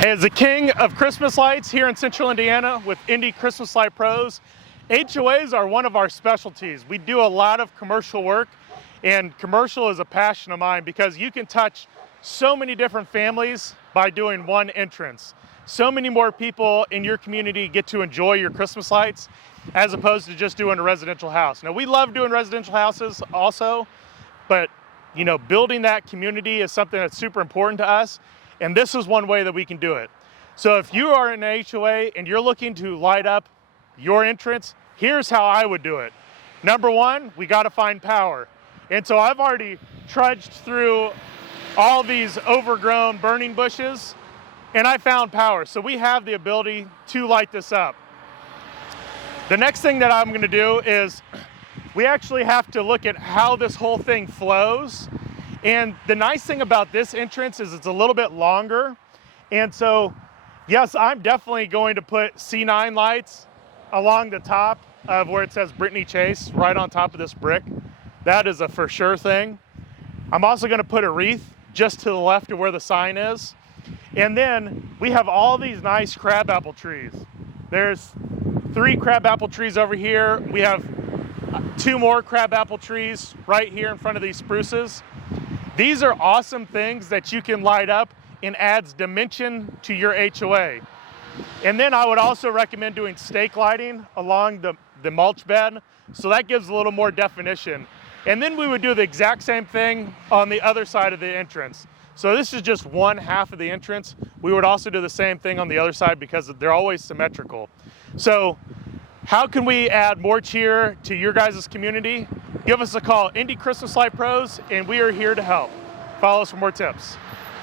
As the king of Christmas lights here in Central Indiana with Indy Christmas Light Pros, HOAs are one of our specialties. We do a lot of commercial work, and commercial is a passion of mine because you can touch so many different families by doing one entrance. So many more people in your community get to enjoy your Christmas lights as opposed to just doing a residential house. Now, we love doing residential houses also, but building that community is something that's super important to us. And this is one way that we can do it. So if you are in an HOA and you're looking to light up your entrance, here's how I would do it. Number one, we got to find power. And so I've already trudged through all these overgrown burning bushes and I found power. So we have the ability to light this up. The next thing that I'm going to do is we actually have to look at how this whole thing flows. And the nice thing about this entrance is it's a little bit longer. And so, yes, I'm definitely going to put C9 lights along the top of where it says Brittany Chase, right on top of this brick. That is a for sure thing. I'm also going to put a wreath just to the left of where the sign is. And then we have all these nice crabapple trees. There's 3 crabapple trees over here. We have 2 more crabapple trees right here in front of these spruces. These are awesome things that you can light up and adds dimension to your HOA. And then I would also recommend doing stake lighting along the mulch bed, so that gives a little more definition. And then we would do the exact same thing on the other side of the entrance. So this is just one half of the entrance. We would also do the same thing on the other side because they're always symmetrical. So how can we add more cheer to your guys' community? Give us a call, Indy Christmas Light Pros, and we are here to help. Follow us for more tips.